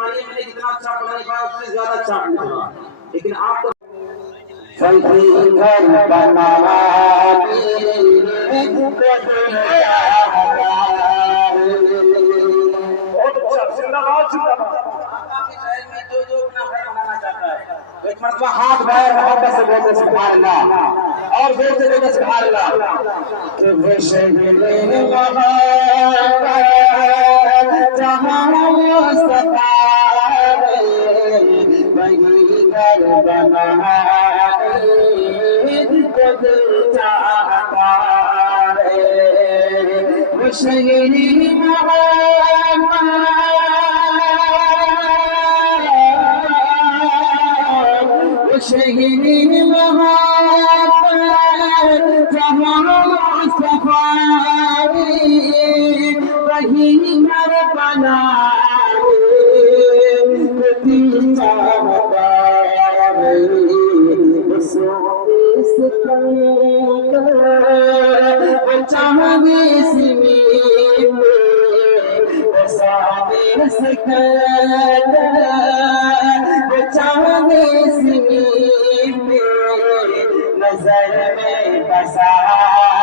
मैंने जितना अच्छा पढ़ा नहीं पाया उससे ज्यादा अच्छा आपने पढ़ा, लेकिन आप तो घर बनावा एक मरतबा हाथ पैर मोहब्बत से बोलते सुभान अल्लाह और जोर से बोलते सुभान अल्लाह। तो शगले वहाँ जहाँ मुस्तफा वही घर बनाए खुद चाहता है मुशगिरी शहीदी वहाँ पर जहाँ सफारी वही घर बनाए नजर में बसा